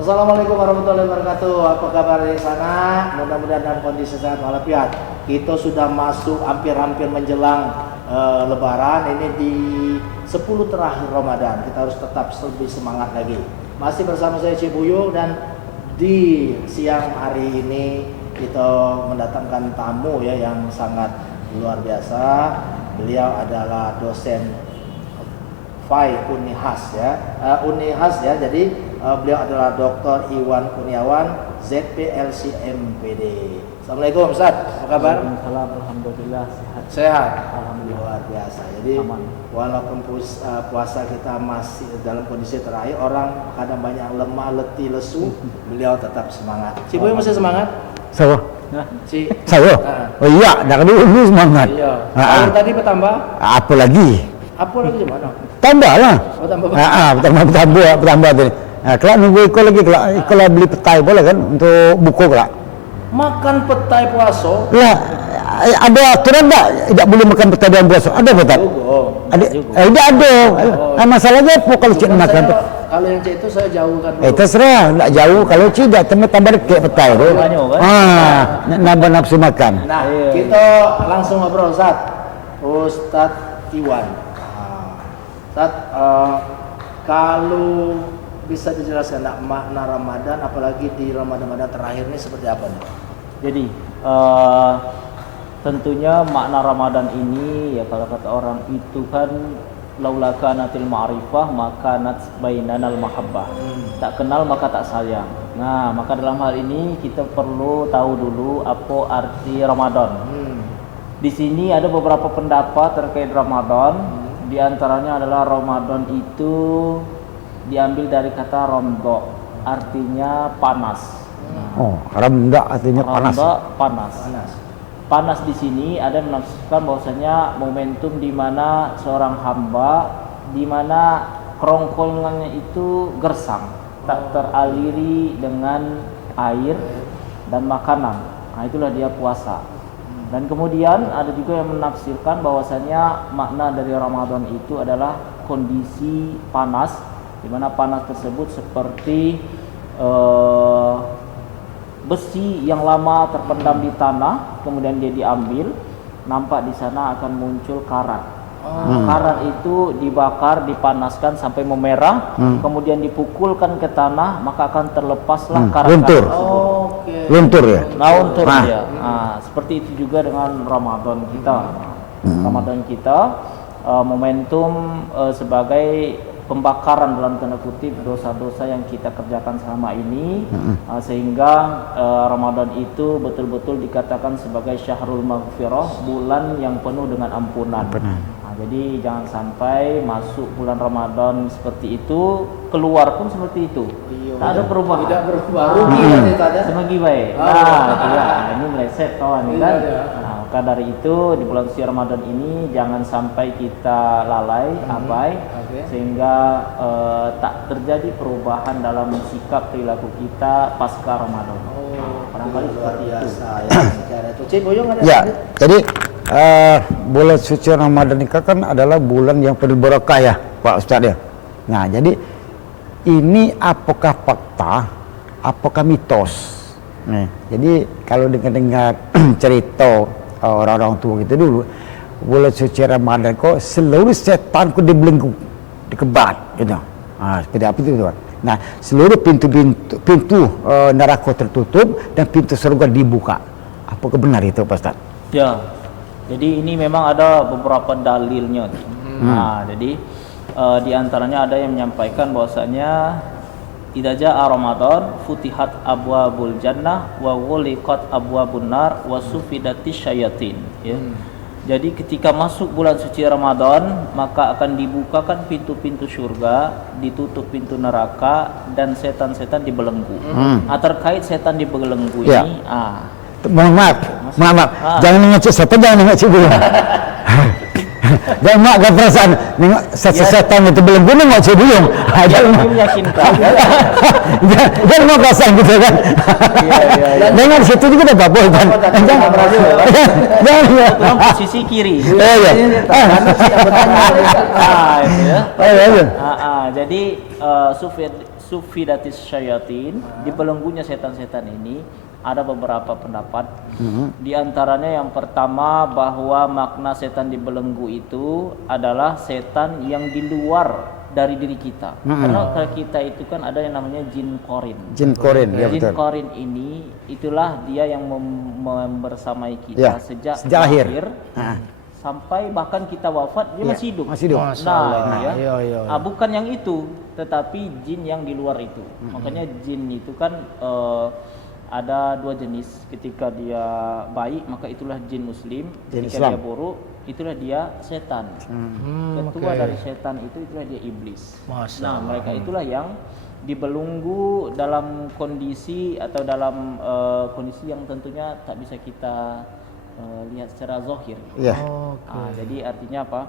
Assalamualaikum warahmatullahi wabarakatuh. Apa kabar di sana? Mudah-mudahan dalam kondisi sehat walafiat. Kita sudah masuk hampir-hampir menjelang Lebaran. Ini di 10 terakhir Ramadan. Kita harus tetap lebih semangat lagi. Masih bersama saya Cibuyung, dan di siang hari ini kita mendatangkan tamu ya yang sangat luar biasa. Beliau adalah dosen Unihas ya. Jadi beliau adalah Dr. Iwan Kurniawan, ZPLC MPD. Assalamualaikum Ustaz, apa kabar? Waalaikumsalam, alhamdulillah Sehat. Alhamdulillah. Luar biasa. Jadi aman. Walaupun puasa kita masih dalam kondisi terakhir, orang kadang banyak lemah, letih, lesu, beliau tetap semangat. Ciboy masih semangat? Saya? Saya? Oh iya, dari dulu semangat. Iya. Air tadi bertambah? Apa lagi? Apa lagi gimana? Tambah lah. Oh, tambah. Bertambah tadi. Nah, kalau nunggu ikut lagi, kalau beli petai boleh kan untuk buku kalau. Makan petai puasa? Lah, ada aturan tidak boleh makan petai dalam puasa. Ada betul? Ada. Tidak ada. Masalahnya apa kalau cik makan? Kalau yang cik itu saya jauhkan dulu. Terserah, tidak jauh. Kalau cik tidak tambah kayak petai tu. Nambah nafsu makan. Nah, kita langsung ngobrol Ustaz Iwan. Ustaz, kalau bisa dijelaskan makna Ramadan, apalagi di Ramadan terakhir ini seperti apa nih? Jadi tentunya makna Ramadan ini ya, kalau kata orang itu kan laula kanatil ma'rifah maka nat bainanal mahabbah. Tak kenal maka tak sayang. Nah, maka dalam hal ini kita perlu tahu dulu apa arti Ramadan. Di sini ada beberapa pendapat terkait Ramadan. Di antaranya adalah Ramadan itu diambil dari kata romdo, artinya panas. Ramda artinya panas. Panas. Panas di sini ada menafsirkan bahwasanya momentum di mana seorang hamba, di mana kerongkongannya itu gersang, tak teraliri dengan air dan makanan. Nah, itulah dia puasa. Dan kemudian ada juga yang menafsirkan bahwasanya makna dari Ramadan itu adalah kondisi panas, di mana panas tersebut seperti besi yang lama terpendam di tanah, kemudian dia diambil, nampak di sana akan muncul karat. Karat itu dibakar, dipanaskan sampai memerah, kemudian dipukulkan ke tanah, maka akan terlepaslah karat-karat tersebut. Luntur ya? Luntur ya. Seperti itu juga dengan Ramadan kita. Ramadan kita momentum sebagai pembakaran dalam tanda kutip dosa-dosa yang kita kerjakan selama ini, sehingga Ramadan itu betul-betul dikatakan sebagai syahrul maghfirah, bulan yang penuh dengan ampunan. Jadi jangan sampai masuk bulan Ramadan seperti itu, keluar pun seperti itu. Tak ada perubahan. Tidak berubah. Rugi nanti tak ada. Semagi baik. Ini meleset kawan kan. Maka dari itu di bulan suci Ramadan ini jangan sampai kita lalai, abai, sehingga tak terjadi perubahan dalam sikap perilaku kita pasca Ramadan. Barangkali seperti itu. Ya, jadi bulan suci Ramadan ini kan adalah bulan yang penuh berkah ya, Pak Ustaz ya. Nah, jadi ini apakah fakta, apakah mitos? Nih, jadi kalau dengar cerita orang-orang tua kita dulu, bulan suci Ramadan kok seluruh setan kok dibelenggu, dikebat, gitu. Seperti apa itu, Tuan? Nah, seluruh pintu neraka tertutup dan pintu surga dibuka. Apakah benar itu, Pak Ustaz? Ya. Jadi ini memang ada beberapa dalilnya. Nah, jadi di antaranya ada yang menyampaikan bahwasanya idza jaa Ramadan futihat abwabul jannah wa ghuliqat abwabun nar wa sufidatis syayatin, ya. Jadi ketika masuk bulan suci Ramadan, maka akan dibukakan pintu-pintu surga, ditutup pintu neraka, dan setan-setan dibelenggu. Terkait setan dibelenggu ini, Mohon maaf. Jangan nengok setan, jangan nengok cibu. Jangan mak gak perasaan nengok setan itu belum gue nengok cibu. Jangan meyakinkan. Jangan mau perasaan gitu kan. Dengan situ juga ada apa kan. Jangan posisi kiri. Iya. Jadi sufidatis syayatin, dibelenggunya setan-setan ini ada beberapa pendapat. Di antaranya yang pertama bahwa makna setan dibelenggu itu adalah setan yang di luar dari diri kita. Karena kalau kita itu kan ada yang namanya jin korin. Jin korin, ya Jin betul. korin ini itulah dia yang membersamai kita Ya, sejak sejak lahir. lahir sampai bahkan kita wafat dia Ya, masih hidup. masih hidup. Masya Nah, Allah. itu ya. Iya, iya. Bukan yang itu, tetapi jin yang di luar itu. Makanya jin itu kan ada dua jenis. Ketika dia baik maka itulah jin muslim. Jin Ketika Islam. dia buruk itulah dia setan. Ketua dari setan itulah dia iblis. Masya Nah, Allah. mereka itulah yang dibelenggu dalam kondisi atau dalam kondisi yang tentunya tak bisa kita lihat secara zahir. Ya. Jadi artinya apa?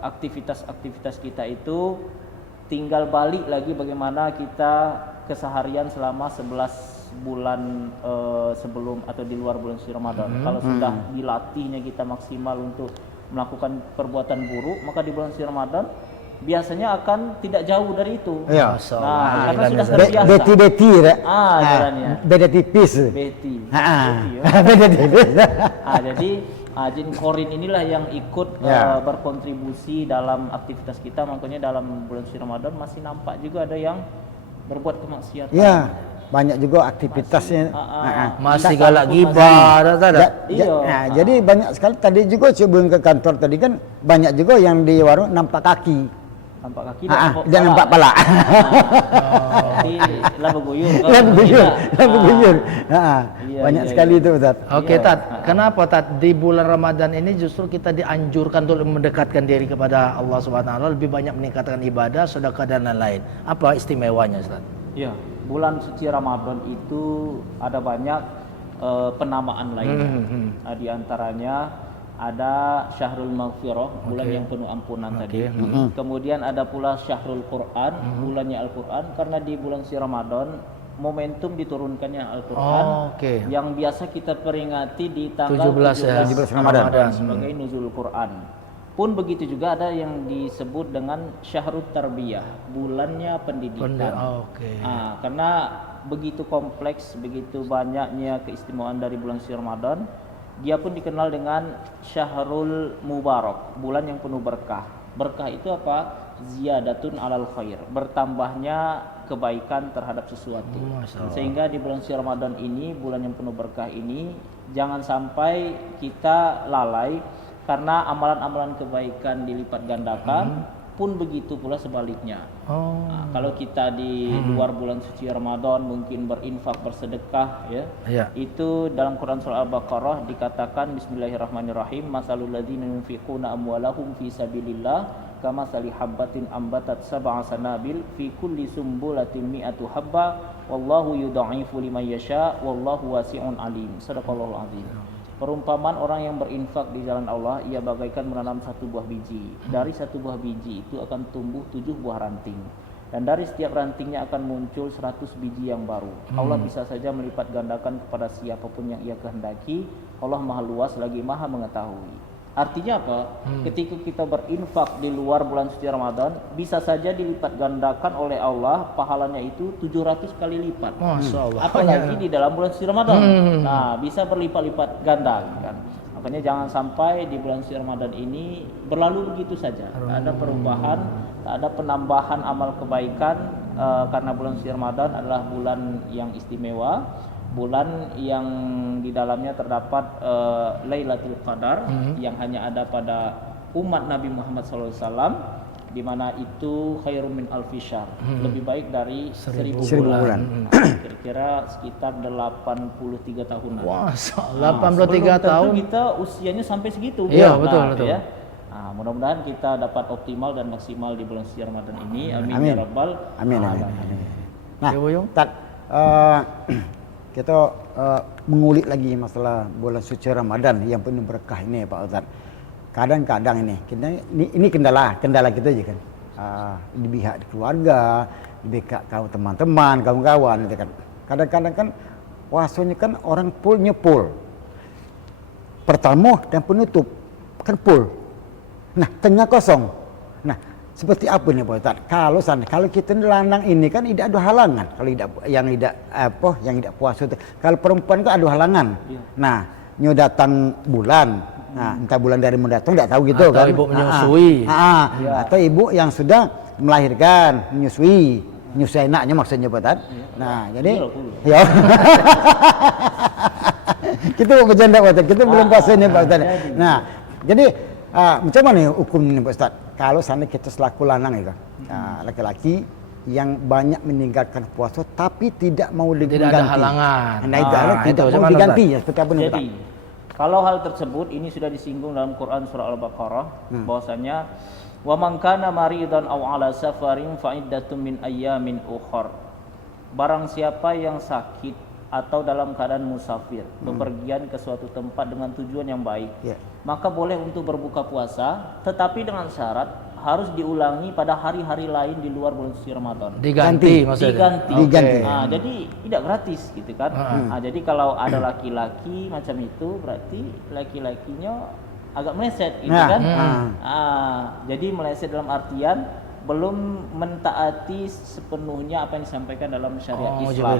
Aktivitas-aktivitas kita itu tinggal balik lagi bagaimana kita keseharian selama 11 bulan sebelum atau di luar bulan suci Ramadan. Kalau sudah dilatihnya kita maksimal untuk melakukan perbuatan buruk, maka di bulan suci Ramadan biasanya akan tidak jauh dari itu. Ya. Masya Allah. Nah, karena Kan sudah bisa. terbiasa. Beti-beti ya. Jalannya. Beda tipis. Beti. Ah. Beti, ya. Beda tipis. Jadi jin korin inilah yang ikut Ya. berkontribusi dalam aktivitas kita. Makanya dalam bulan suci Ramadan masih nampak juga ada yang berbuat kemaksiatan. Ya, banyak juga aktivitasnya. Masih Bisa galak pun gibah, ada. Iya. Jadi banyak sekali tadi juga sebelum ke kantor tadi kan banyak juga yang di warung nampak kaki. Nampak kaki Dan nampak pala. Jadi labu guyur. Labu guyur, labu guyur. Iya, Banyak iya, sekali iya. itu Ustaz. Oke Iya. Tat, kenapa Tat di bulan Ramadan ini justru kita dianjurkan untuk mendekatkan diri kepada Allah Subhanahu wa taala, lebih banyak meningkatkan ibadah, sedekah dan lain-lain. Apa istimewanya Ustaz? Iya, bulan suci Ramadan itu ada banyak penamaan lainnya. Nah, di antaranya ada Syahrul Maghfirah, bulan yang penuh ampunan tadi. Kemudian ada pula Syahrul Quran, bulannya Al-Quran, karena di bulan suci Ramadan momentum diturunkannya Al-Quran Oke. yang biasa kita peringati di tanggal 17 ya, 17 Ramadan. sebagai nuzul Quran. Pun begitu juga ada yang disebut dengan Syahrul Tarbiyah, bulannya pendidikan. Oke. Karena begitu kompleks, begitu banyaknya keistimewaan dari bulan suci Ramadan, dia pun dikenal dengan Syahrul Mubarak, bulan yang penuh berkah. Berkah itu apa? Ziyadatun alal khair, bertambahnya kebaikan terhadap sesuatu. Sehingga di bulan suci Ramadan ini, bulan yang penuh berkah ini, jangan sampai kita lalai karena amalan-amalan kebaikan dilipat gandakan. Pun begitu pula sebaliknya. Nah, kalau kita di luar bulan suci Ramadan mungkin berinfak, bersedekah ya. Iya. Itu dalam Quran surah Al-Baqarah dikatakan bismillahirrahmanirrahim, masalul ladzina yunfiquna amwalahum fi sabilillah kamatsali habbatin ambatat sab'a sanabil fi kulli sumbulatin mi'atu habba wallahu yudha'ifu liman yasha wallahu wasi'un alim. Shadaqallahul azim. Perumpamaan orang yang berinfak di jalan Allah, ia bagaikan menanam satu buah biji. Dari satu buah biji itu akan tumbuh 7 buah ranting. Dan dari setiap rantingnya akan muncul 100 biji yang baru. Allah bisa saja melipat gandakan kepada siapapun yang ia kehendaki. Allah maha luas lagi maha mengetahui. Artinya apa? Ketika kita berinfak di luar bulan suci Ramadan, bisa saja dilipat gandakan oleh Allah, pahalanya itu 700 kali lipat. Masya Allah. Apalagi di dalam bulan suci Ramadan. Nah, bisa berlipat-lipat ganda kan. Makanya jangan sampai di bulan suci Ramadan ini berlalu begitu saja. Tak ada perubahan, tak ada penambahan amal kebaikan karena bulan suci Ramadan adalah bulan yang istimewa. Bulan yang di dalamnya terdapat Lailatul Qadar yang hanya ada pada umat Nabi Muhammad SAW, di mana itu khairum min alfi syahr, lebih baik dari 1000 bulan. Nah, kira-kira sekitar 83 tahunan. Masya Allah, Nah, 83 sebelum tentu tahun. kita usianya sampai segitu. Iya, Nah, betul, itu betul. ya. Nah, mudah-mudahan kita dapat optimal dan maksimal di bulan suci Ramadan ini. Amin, Amin. ya rabbal Amin. alamin. Nah, Ya, Buyung. Tat, kita mengulik lagi masalah bulan suci Ramadan yang penuh berkah ini Pak Ustadz. Kadang-kadang ini kendala kita aja kan. Di pihak keluarga, di pihak teman-teman, kawan-kawan gitu kan. Kadang-kadang kan puasanya kan orang nyepul. Pertama dan penutup kan full. Nah, tengah kosong. Nah, seperti apa nih Pak Ustaz? Kalau kita lanang ini kan tidak ada halangan. Kalau yang tidak puasa itu. Kalau perempuan itu ada halangan. Iya. Nah, nyo datang bulan. Nah, entah bulan dari mendatang tidak tahu gitu Atau kan. ibu menyusui. Iya. Atau ibu yang sudah melahirkan, menyusui enaknya maksudnya Pak Ustaz. Nah, jadi ya. Kita mau bercanda Pak Ustaz. Kita belum puasa ini Pak Ustaz. Nah, jadi macam mana hukum ini Pak Ustaz? Kalau seandainya kita selaku lanang itu, laki-laki yang banyak meninggalkan puasa tapi tidak mau diganti. Tidak ada halangan. Nah, itu tidak itu mau bagaimana, diganti Ustaz? ya seperti apa nih Pak? Jadi, kalau hal tersebut ini sudah disinggung dalam Quran surah Al-Baqarah bahwasanya wa man kana maridan aw ala safarin fa iddatun min ayyamin ukhra. Barang siapa yang sakit atau dalam keadaan musafir, bepergian ke suatu tempat dengan tujuan yang baik, maka boleh untuk berbuka puasa, tetapi dengan syarat harus diulangi pada hari-hari lain di luar bulan suci Ramadan. Diganti maksudnya. Diganti. Nah, jadi tidak gratis gitu kan. Nah, jadi kalau ada laki-laki macam itu berarti laki-lakinya agak meleset gitu kan. Jadi meleset dalam artian belum mentaati sepenuhnya apa yang disampaikan dalam syariat Islam.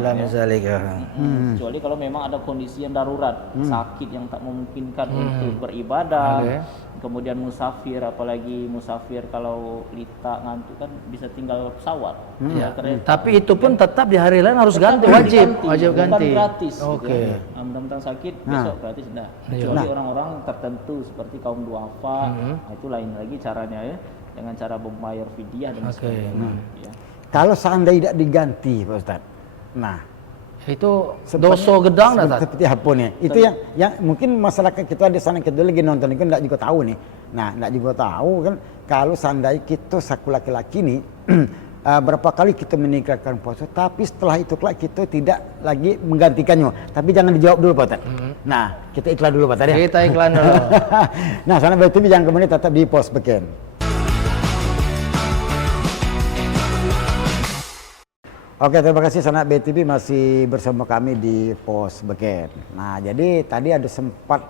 Kecuali kalau memang ada kondisi yang darurat, sakit yang tak memungkinkan untuk beribadah, kemudian musafir, apalagi musafir kalau lita ngantuk kan bisa tinggal pesawat. Tapi itu pun tetap di hari lain harus ganti, wajib bukan ganti. gratis. Oke. Gitu. Mentang-mentang sakit besok gratis enggak. Kecuali orang-orang tertentu seperti kaum duafa, itu lain lagi caranya ya. Dengan cara membayar fidyah dan sebagainya. Ya. Kalau seandainya tidak diganti Pak Ustaz. Nah, itu dosa gedang dah. seperti apa nih? Itu yang mungkin masyarakat kita di sana kita lagi nonton ini kan tidak juga tahu nih. Nah, tidak juga tahu kan kalau seandainya kita saku laki-laki nih berapa kali kita meninggalkan puasa tapi setelah itu kita tidak lagi menggantikannya. Tapi jangan dijawab dulu Pak Ustaz. Nah, kita iklan dulu Pak Ustaz ya. Kita iklan dulu. Nah, sana berarti jangan kemudian tetap di pos beken. Oke, terima kasih Sanak BTV masih bersama kami di Pos Beken. Nah, jadi tadi ada sempat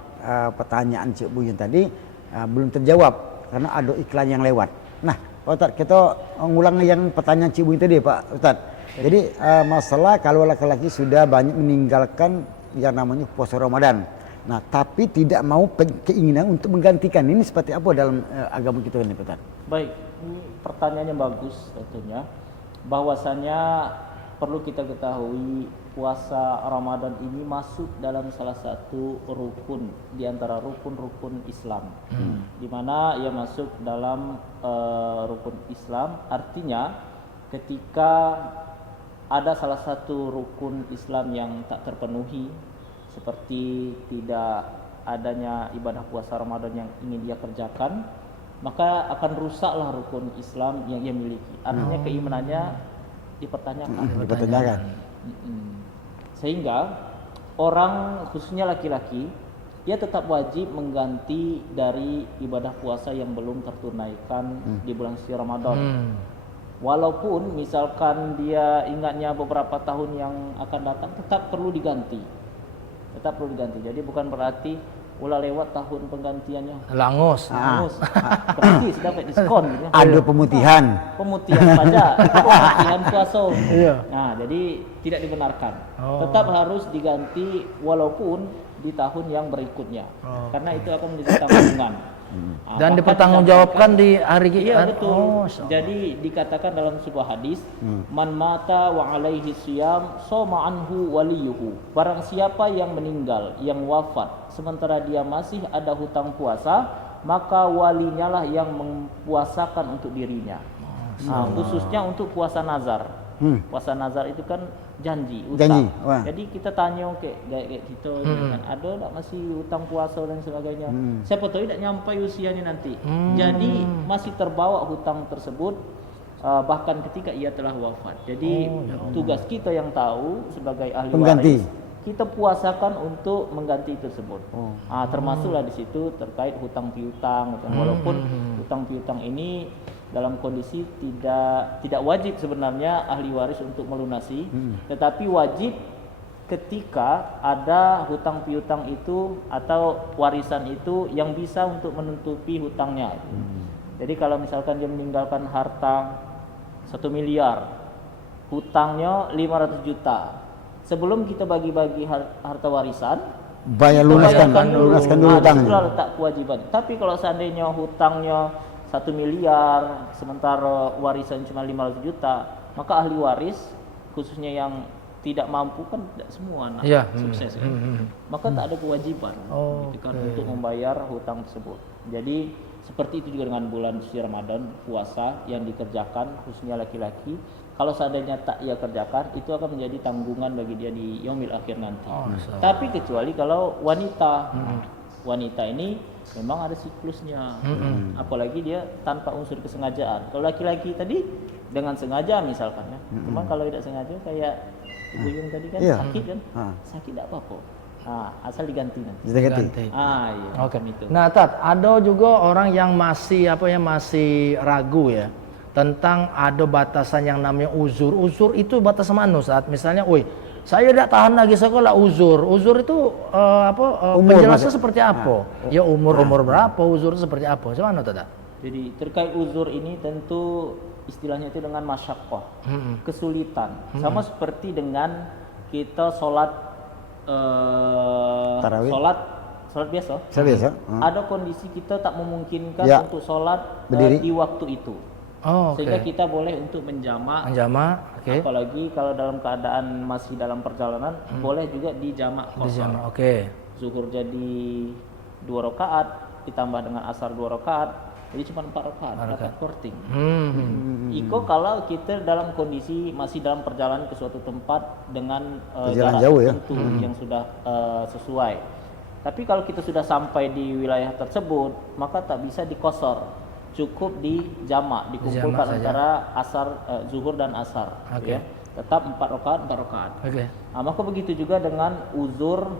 pertanyaan Cik Buyun tadi belum terjawab karena ada iklan yang lewat. Nah, Pak Ustaz, kita ngulang yang pertanyaan Cik Buyun tadi Pak Ustaz. Jadi masalah kalau laki-laki sudah banyak meninggalkan yang namanya puasa Ramadan. Nah, tapi tidak mau keinginan untuk menggantikan. Ini seperti apa dalam agama kita ini Pak Ustaz? Baik, ini pertanyaannya bagus tentunya. Bahwasanya perlu kita ketahui puasa Ramadan ini masuk dalam salah satu rukun di antara rukun-rukun Islam, di mana ia masuk dalam rukun Islam. Artinya ketika ada salah satu rukun Islam yang tak terpenuhi, seperti tidak adanya ibadah puasa Ramadan yang ingin dia kerjakan, maka akan rusaklah rukun Islam yang ia miliki. Artinya keimanannya dipertanyakan. Sehingga orang khususnya laki-laki ia tetap wajib mengganti dari ibadah puasa yang belum tertunaikan di bulan suci Ramadan. Walaupun misalkan dia ingatnya beberapa tahun yang akan datang, tetap perlu diganti. Jadi bukan berarti ulah lewat tahun penggantiannya Langus. berarti sudah dapat diskon gitu. Ada pemutihan pajak, pemutihan puasa. Nah, jadi tidak dibenarkan. Tetap harus diganti walaupun di tahun yang berikutnya. Karena itu akan menjadi tanggungan. Dan dipertanggungjawabkan di hari kita. Iya, betul. Jadi dikatakan dalam sebuah hadis, man mata wa alaihi siyam soma anhu waliyuhu. Barang siapa yang meninggal, yang wafat sementara dia masih ada hutang puasa, maka walinya lah yang mempuasakan untuk dirinya. Khususnya untuk puasa nazar. Puasa nazar itu kan janji, utang. Jadi kita tanya kayak gitu, kan ada tak masih utang puasa dan sebagainya. Siapa tahu tidak nyampai usianya nanti. Jadi masih terbawa hutang tersebut bahkan ketika ia telah wafat. Jadi tugas kita yang tahu sebagai ahli waris, kita puasakan untuk mengganti tersebut. Termasuklah di situ terkait hutang piutang. Walaupun hutang piutang ini dalam kondisi tidak wajib sebenarnya ahli waris untuk melunasi, tetapi wajib ketika ada hutang piutang itu atau warisan itu yang bisa untuk menutupi hutangnya. Jadi kalau misalkan dia meninggalkan harta 1 miliar, hutangnya 500 juta. Sebelum kita bagi-bagi harta warisan, Bayar kita lunaskan bayarkan lunaskan dulu Nah, hutang. disitulah letak kewajiban. Tapi kalau seandainya hutangnya 1 miliar, sementara warisan cuma 500 juta, maka ahli waris, khususnya yang tidak mampu kan tidak semua anak Iya. sukses kan. Maka tak ada kewajiban gitu kan, untuk membayar hutang tersebut. Jadi seperti itu juga dengan bulan suci Ramadan, puasa yang dikerjakan khususnya laki-laki. Kalau seandainya tak ia kerjakan, itu akan menjadi tanggungan bagi dia di yaumil akhir nanti. Tapi kecuali kalau wanita, wanita ini memang ada siklusnya, apalagi dia tanpa unsur kesengajaan. Kalau laki-laki tadi dengan sengaja misalkan ya, cuman kalau tidak sengaja kayak Ibu Yung tadi kan Iya. sakit kan, Ah. sakit tidak apa-apa. Nah, asal diganti nanti. Ganti. Iya. Oke. Itu. Nah, Tat, ada juga orang yang masih ragu ya tentang ada batasan yang namanya uzur. Uzur itu batas mana saat misalnya, saya tidak tahan lagi sekolah, uzur. Uzur itu Umur penjelasannya maksud- seperti apa? Ya umur berapa, uzur seperti apa? Gimana Tat? Jadi terkait uzur ini tentu istilahnya itu dengan masyaqqah, kesulitan. Sama seperti dengan kita sholat Tarawih. sholat biasa. Saya biasa. Ada kondisi kita tak memungkinkan Ya. untuk sholat Berdiri. di waktu itu. Oh, oke. Sehingga kita boleh untuk menjamak. Menjama, oke. Apalagi kalau dalam keadaan masih dalam perjalanan, boleh juga dijamak kosong. Dijama, oke. Zuhur jadi 2 rakaat ditambah dengan asar 2 rakaat, jadi cuma 4 rakaat, rakaat korting. Iko kalau kita dalam kondisi masih dalam perjalanan ke suatu tempat dengan Perjalanan jarak jauh ya. tertentu yang sudah sesuai. Tapi kalau kita sudah sampai di wilayah tersebut, maka tak bisa dikosor. Cukup dijamak, dikumpulkan saja. antara asar, zuhur dan asar. Oke. Ya. Tetap 4 rakaat, 4 rakaat. Oke. Nah, maka begitu juga dengan uzur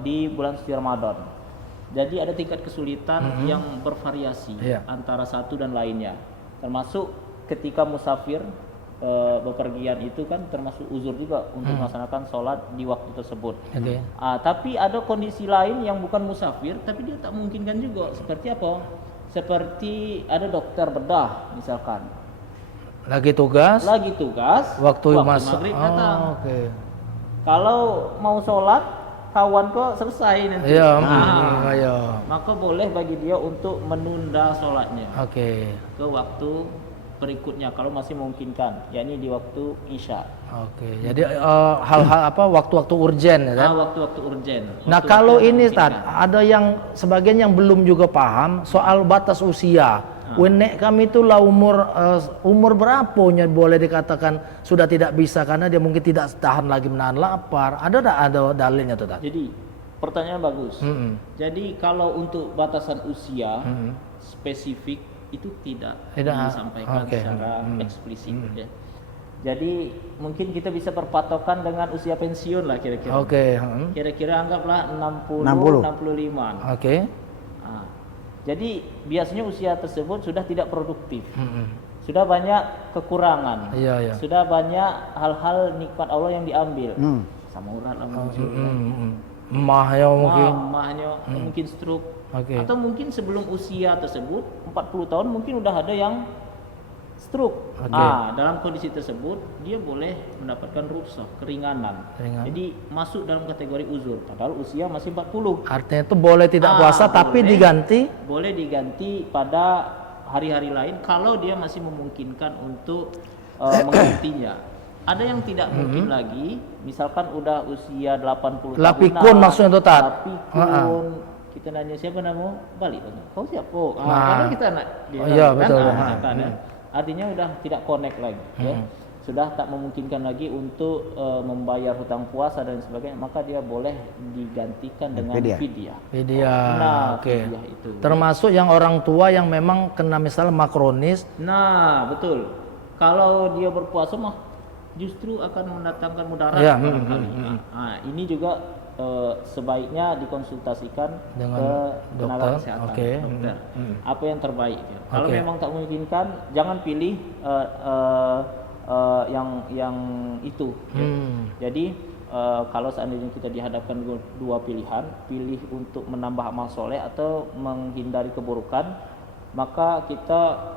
di bulan suci Ramadan. Jadi ada tingkat kesulitan yang bervariasi Iya. antara satu dan lainnya. Termasuk ketika musafir bepergian itu kan termasuk uzur juga untuk melaksanakan sholat di waktu tersebut. Oke. Tapi ada kondisi lain yang bukan musafir, tapi dia tak memungkinkan juga. Seperti apa? Seperti ada dokter bedah misalkan. Lagi tugas, Lagi tugas, waktu masuk. maghrib datang. Oh, oke. Kalau mau sholat, kawan kok selesai nanti. Iya, Nah, iya. maka boleh bagi dia untuk menunda sholatnya Oke. ke waktu berikutnya kalau masih memungkinkan, yakni di waktu isya. Oke. Jadi hal-hal waktu-waktu urgen ya kan? Waktu-waktu urgen. Nah, Waktu-waktu kalau yang ini memungkinkan. Tad, ada yang sebagian yang belum juga paham soal batas usia. Wenek kami itu lah umur berapanya boleh dikatakan sudah tidak bisa karena dia mungkin tidak tahan lagi menahan lapar. Ada dalilnya tuh Tad? Jadi pertanyaan bagus. Mm-mm. Jadi kalau untuk batasan usia spesifik itu tidak disampaikan oke. secara eksplisit ya. Jadi mungkin kita bisa berpatokan dengan usia pensiun lah kira-kira. Oke. Kira-kira anggaplah 60, 60. 65. Oke. Nah, jadi biasanya usia tersebut sudah tidak produktif. Mm-mm. Sudah banyak kekurangan. Iya, iya. Sudah banyak hal-hal nikmat Allah yang diambil. Hmm. Sama urat lah muncul. Emah ya mungkin. Mahnya mungkin stroke. Oke. Atau mungkin sebelum usia tersebut 40 tahun mungkin udah ada yang stroke. Oke. Dalam kondisi tersebut dia boleh mendapatkan rukhsah, keringanan. Keringanan. Jadi masuk dalam kategori uzur padahal usia masih 40. Artinya itu boleh tidak puasa tapi boleh. diganti. Boleh diganti pada hari-hari lain kalau dia masih memungkinkan untuk menggantinya. Ada yang tidak mungkin lagi, misalkan udah usia 80 tahun. Lapikun maksudnya tuh, Tat? Lapikun. Kita nanya siapa namamu? Balik. Kau siapa? Nah. Karena kita nak dia Oh, iya, kan? betul. Misalkan, ya. Artinya udah tidak connect lagi, ya. Sudah tak memungkinkan lagi untuk membayar hutang puasa dan sebagainya, maka dia boleh digantikan dengan fidyah. Fidyah. Nah, Oke. fidyah itu. Termasuk yang orang tua yang memang kena misalnya makronis. Nah, betul. Kalau dia berpuasa mah justru akan mendatangkan mudarat Ya, barangkali. Nah, ini juga sebaiknya dikonsultasikan Dengan ke tenaga dokter, kesehatan, oke. dokter. Apa yang terbaik? Ya. Kalau Oke. memang tak memungkinkan, jangan pilih yang itu. Ya. Jadi kalau seandainya kita dihadapkan dua pilihan, pilih untuk menambah amal soleh atau menghindari keburukan, maka kita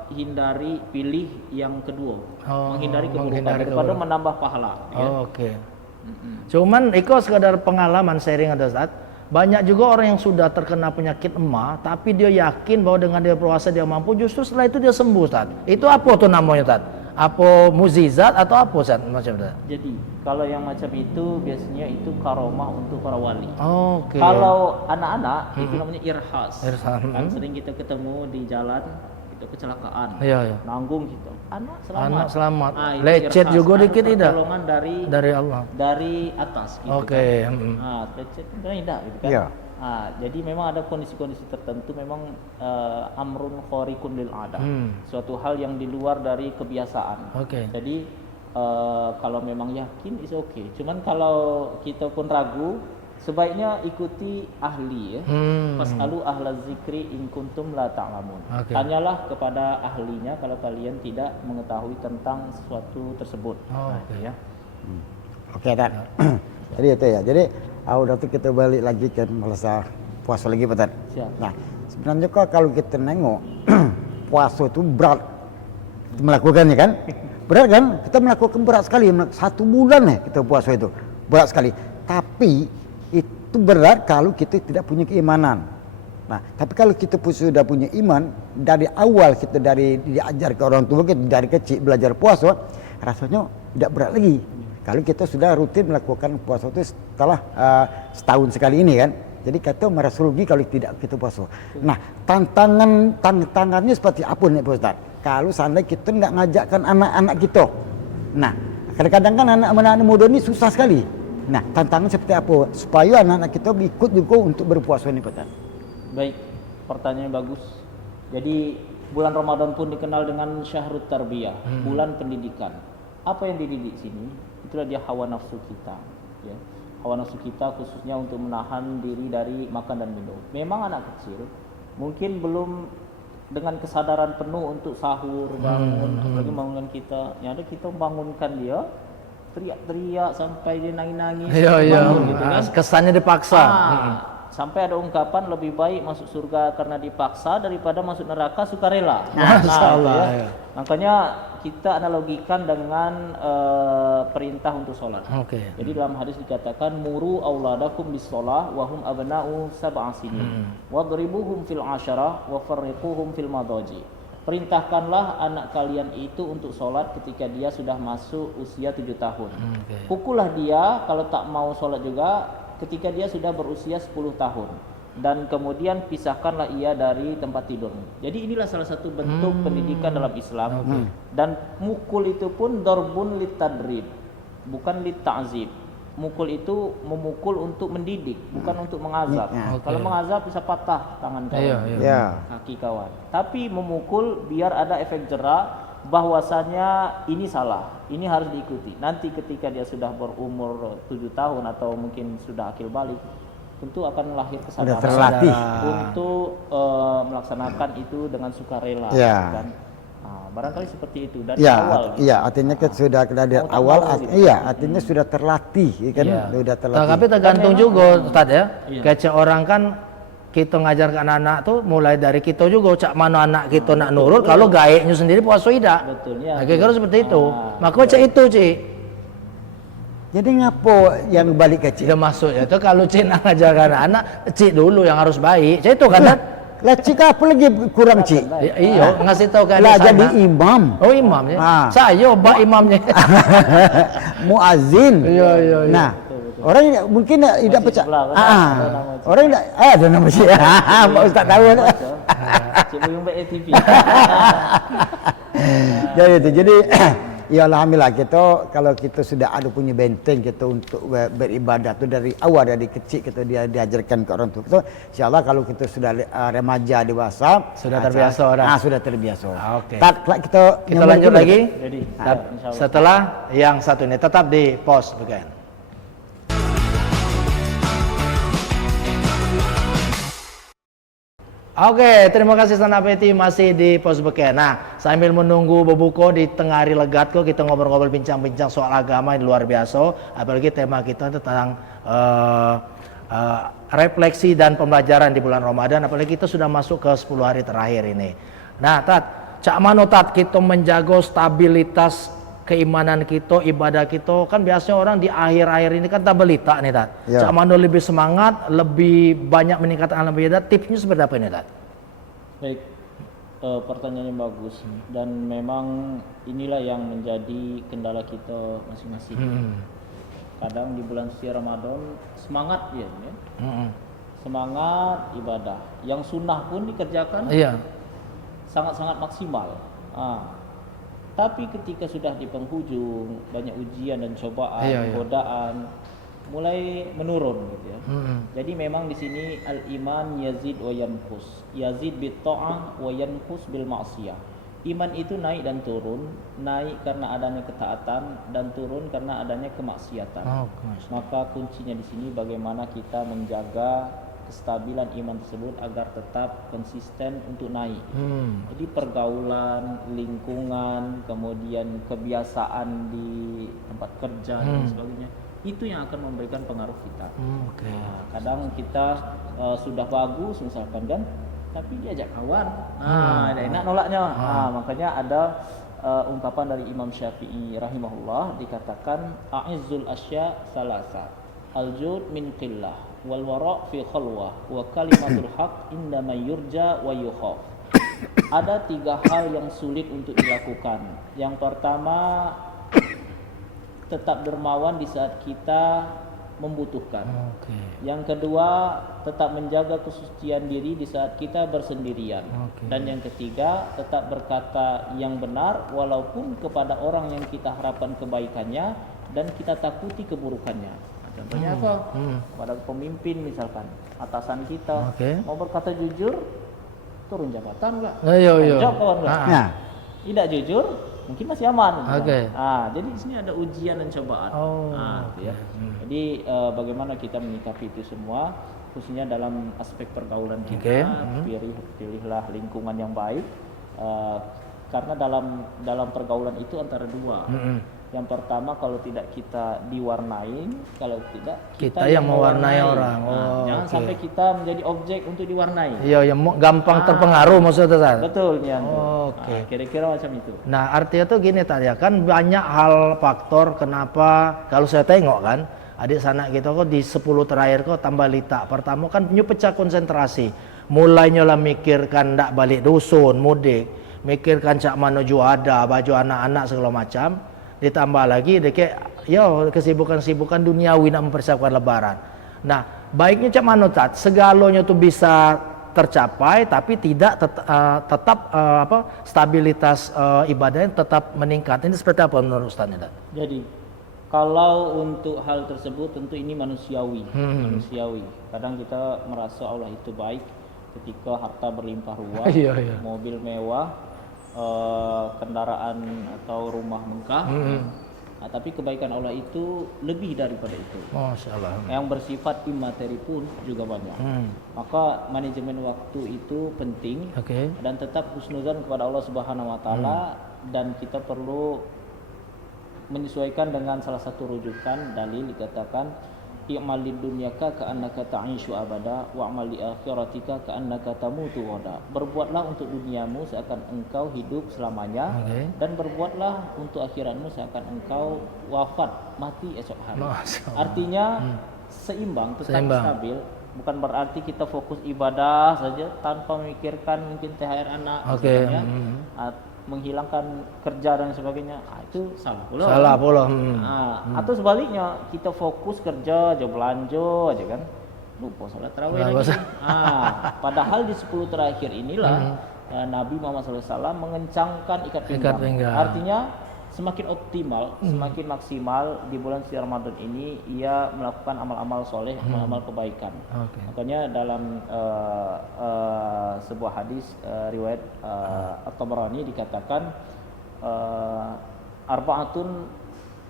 pilih yang kedua, menghindari keburukan daripada menambah pahala. Ya. Oke. Cuman itu sekadar pengalaman sharing ada Ustaz. Banyak juga orang yang sudah terkena penyakit emah, tapi dia yakin bahwa dengan dia puasa dia mampu, justru setelah itu dia sembuh Ustaz. Itu apa tuh namanya Ustaz? Apa mukjizat atau apa Ustaz macam itu? Jadi kalau yang macam itu biasanya itu karomah untuk para wali. Oke. Kalau anak-anak itu namanya irhas. Irhas. Kan sering kita ketemu di jalan, kita kecelakaan, Iya, iya. nanggung gitu. Anak selamat. Anak selamat. Itu Lecet irhas. juga dikit tidak? Pertolongan Dari Allah. dari atas gitu. Oke. Kan. Lecet itu tidak gitu kan. Iya. Jadi memang ada kondisi-kondisi tertentu memang amrun khariqun lil ada. Suatu hal yang di luar dari kebiasaan. Oke. Jadi kalau memang yakin is okay. Cuman kalau kita pun ragu, sebaiknya ikuti ahli ya. Fas'alu ahla zikri in kuntum la ta'lamun. Oke. Tanyalah kepada ahlinya kalau kalian tidak mengetahui tentang sesuatu tersebut. Oke. Ya. Oke, Tad. Jadi itu ya. Jadi udah tuh kita balik lagi ke masa puasa lagi, Pak Tad. Siap. Nah, sebenarnya kok kalau kita nengok puasa itu berat melakukannya kan? Berat kan? Kita melakukan berat sekali. 1 bulan ya kita puasa itu. Berat sekali. Tapi itu berat kalau kita tidak punya keimanan. Nah, tapi kalau kita sudah punya iman, dari awal kita diajar ke orang tua kita dari kecil belajar puasa, rasanya tidak berat lagi. Kalau kita sudah rutin melakukan puasa itu setelah setahun sekali ini kan. Jadi kita merasa rugi kalau tidak kita puasa. Nah, tantangannya seperti apa nih Pak Ustaz? Kalau seandainya kita nggak ngajakkan anak-anak kita. Nah, kadang-kadang kan anak-anak muda ini susah sekali. Nah, tantangan seperti apa supaya anak-anak kita ikut juga untuk berpuasa ini Pak Ustaz? Baik, pertanyaan bagus. Jadi bulan Ramadan pun dikenal dengan syahrut tarbiyah, bulan pendidikan. Apa yang dididik sini? Itulah dia hawa nafsu kita. Ya. Hawa nafsu kita khususnya untuk menahan diri dari makan dan minum. Memang anak kecil mungkin belum dengan kesadaran penuh untuk sahur, bangun, apalagi bangunkan kita. Yang ada kita bangunkan dia, teriak-teriak sampai dia nangis-nangis. Iya. bangun gitu kan. Kesannya dipaksa. Sampai ada ungkapan lebih baik masuk surga karena dipaksa daripada masuk neraka sukarela. Masya Allah, ya. ya. Makanya kita analogikan dengan perintah untuk sholat. Oke. Jadi dalam hadis dikatakan muru auladakum bis sholah wa hum abna'u sab'a sinin wadribuhum fil asyarah wa farriquhum fil madaji. Perintahkanlah anak kalian itu untuk sholat ketika dia sudah masuk usia 7 tahun. Pukullah dia kalau tak mau sholat juga ketika dia sudah berusia 10 tahun. Dan kemudian pisahkanlah ia dari tempat tidur. Jadi inilah salah satu bentuk pendidikan dalam Islam. Dan mukul itu pun darbun litadrib, bukan litta'zib. Mukul itu memukul untuk mendidik, bukan untuk mengazab. Kalau mengazab bisa patah tangan kawan, kaki kawan. Tapi memukul biar ada efek jerak bahwasanya ini salah, ini harus diikuti. Nanti ketika dia sudah berumur 7 tahun atau mungkin sudah akil balik, tentu akan lahir kesadaran terlatih untuk melaksanakan itu dengan sukarela. Kan? Barangkali seperti itu dari awal. Iya, artinya kan sudah dari awal. Artinya sudah terlatih, kan? Sudah terlatih. Tapi tergantung juga, Ustaz ya. Kayak orang kan kita ngajarkan anak tuh mulai dari kita juga cak mana anak kita nak nurut. Kalau gaeknya sendiri puasa tidak. Betul ya. Kira-kira seperti itu. Maka cak itu Cik. Jadi ngapo yang balik ke Cik? Ya maksudnya itu kalau Cik nak ngajarkan anak, Cik dulu yang harus baik. Cik itu kan? Lah Cik apa lagi kurang Cik? Iya, ngasih tahu ke lah anak jadi imam. Oh imamnya. Saya bak imamnya. Muazin. Iya. Nah, orang mungkin tidak percaya. Orang tidak ada nama Cik. Pak Ustaz tahu. Cik Buyung BATV. Jadi ya alhamdulillah kita kalau kita sudah ada punya benteng kita untuk beribadah tu dari awal dari kecil kita diajarkan ke orang tua kita, insyaallah kalau kita sudah remaja dewasa sudah terbiasa orang. Sudah terbiasa. Oke. Kita lanjut lagi. Jadi setelah yang satu ini tetap di pos BKN. Oke, terima kasih Sana Peti masih di Pos Beken. Nah, sambil menunggu berbuka di tengah hari legat kok kita ngobrol-ngobrol bincang-bincang soal agama yang luar biasa. Apalagi tema kita tentang refleksi dan pembelajaran di bulan Ramadan. Apalagi kita sudah masuk ke 10 hari terakhir ini. Nah, Tat, cak mano Tat kita menjaga stabilitas keimanan kita, ibadah kita, kan biasanya orang di akhir-akhir ini kan tabelita nih Tat. Ya. Cak mano lebih semangat, lebih banyak meningkatkan alam ibadah, tipsnya seperti apa ini Tat? Baik, pertanyaannya bagus dan memang inilah yang menjadi kendala kita masing-masing. Kadang di bulan suci Ramadan semangat ya. Semangat ibadah. Yang sunnah pun dikerjakan Iya. sangat-sangat maksimal. Tapi ketika sudah di penghujung, banyak ujian dan cobaan, Iya. godaan, mulai menurun gitu ya. Jadi memang di sini al-iman yazid wa yanqus. Yazid bit ta'ah wa yanqus bil ma'siyah. Iman itu naik dan turun, naik karena adanya ketaatan dan turun karena adanya kemaksiatan. Maka kuncinya di sini bagaimana kita menjaga kestabilan iman tersebut agar tetap konsisten untuk naik. Jadi pergaulan, lingkungan, kemudian kebiasaan di tempat kerja dan sebagainya, itu yang akan memberikan pengaruh kita. Nah, kadang kita sudah bagus misalkan kan, tapi diajak kawan, ada enak nolaknya. Makanya ada ungkapan dari Imam Syafi'i rahimahullah dikatakan a'izzul asya salasa al-jud min qillah wal wara' fi khalwah wa kalimatul haq inda man yurja wa yukhaf. Ada 3 hal yang sulit untuk dilakukan. Yang pertama, tetap dermawan di saat kita membutuhkan. Yang kedua, tetap menjaga kesucian diri di saat kita bersendirian. Dan yang ketiga, tetap berkata yang benar walaupun kepada orang yang kita harapkan kebaikannya dan kita takuti keburukannya. Contohnya apa? Kepada pemimpin misalkan, atasan kita mau berkata jujur, turun jabatan enggak? Jawab enggak? Nah, Tidak jujur, mungkin masih aman. Jadi di sini ada ujian dan cobaan. Ya. Jadi bagaimana kita menyikapi itu semua, khususnya dalam aspek pergaulan kita, pilihlah lingkungan yang baik. Karena dalam pergaulan itu antara dua. Yang pertama, kalau tidak kita diwarnai, kalau tidak kita yang mewarnai orang. Jangan sampai kita menjadi objek untuk diwarnai. Iya, yang gampang terpengaruh maksudnya Tat. Betul nih. Kira-kira macam itu. Nah, artinya tuh gini Tat ya, kan banyak hal faktor kenapa kalau saya tengok kan adik sanak kita kok di 10 terakhir kok tambah lita. Pertama kan punya pecah konsentrasi. Mulainya lah mikirkan ndak balik dusun, mudik, mikirkan cak mano juada, baju anak-anak segala macam. Ditambah lagi kesibukan-kesibukan duniawi nak mempersiapkan lebaran. Nah, baiknya cak mano Tat, segalanya tuh bisa tercapai tapi tidak tetap stabilitas ibadahnya tetap meningkat. Ini seperti apa menurut Ustaz Tat? Jadi kalau untuk hal tersebut tentu ini manusiawi. Kadang kita merasa Allah itu baik ketika harta berlimpah ruah, mobil mewah, kendaraan atau rumah megah. Tapi kebaikan Allah itu lebih daripada itu. Masya Allah. Yang bersifat imateri pun juga banyak. Maka manajemen waktu itu penting dan tetap husnuzan kepada Allah Subhanahu wa taala, dan kita perlu menyesuaikan dengan salah satu rujukan dalil dikatakan i'mal lid dunyaka ka'annaka ta'ishu abada wa'mal li akhiratika ka'annaka tamutu ghada. Berbuatlah untuk duniamu seakan engkau hidup selamanya, dan berbuatlah untuk akhiratmu seakan engkau wafat mati esok hari. Artinya seimbang, tetap stabil. Bukan berarti kita fokus ibadah saja tanpa memikirkan mungkin THR anak, menghilangkan kerja dan sebagainya. Itu salah pula. Atau sebaliknya, kita fokus kerja aja, belanja aja kan, lupa salat tarawih lagi. Padahal di 10 terakhir inilah Nabi Muhammad SAW mengencangkan ikat pinggang. Artinya semakin optimal, semakin maksimal di bulan suci Ramadan ini ia melakukan amal-amal soleh, amal-amal kebaikan. Makanya dalam sebuah hadis riwayat At-Tabarani dikatakan arba'atun